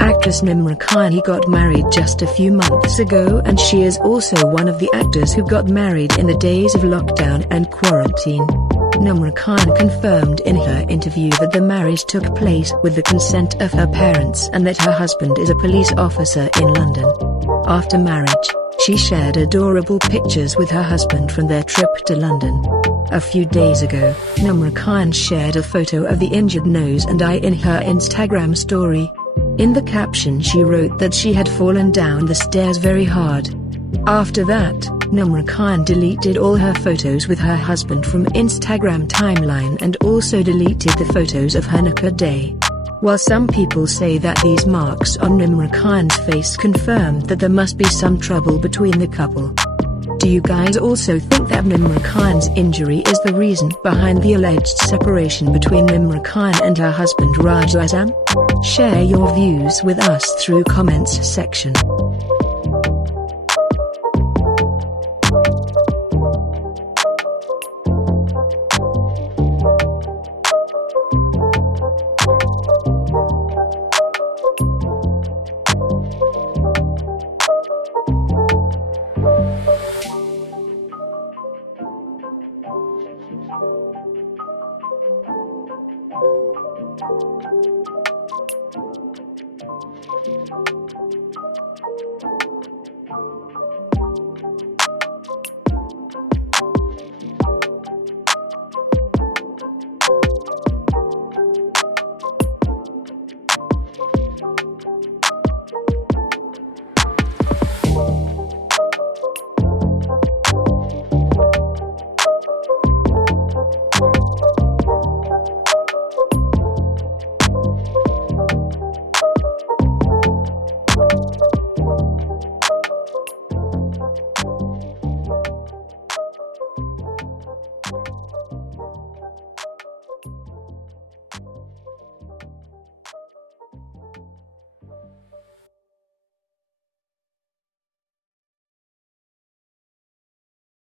Actress Nimra got married just a few months ago, and she is also one of the actors who got married in the days of lockdown and quarantine. Nimra confirmed in her interview that the marriage took place with the consent of her parents and that her husband is a police officer in London. After marriage, she shared adorable pictures with her husband from their trip to London. A few days ago, Nimra shared a photo of the injured nose and eye in her Instagram story. In the caption she wrote that she had fallen down the stairs very hard. After that, Nimra deleted all her photos with her husband from Instagram timeline and also deleted the photos of her nikah day. While some people say that these marks on Nimra's face confirm that there must be some trouble between the couple. Do you guys also think that Nimra's injury is the reason behind the alleged separation between Nimra and her husband Raja? Share your views with us through comments section.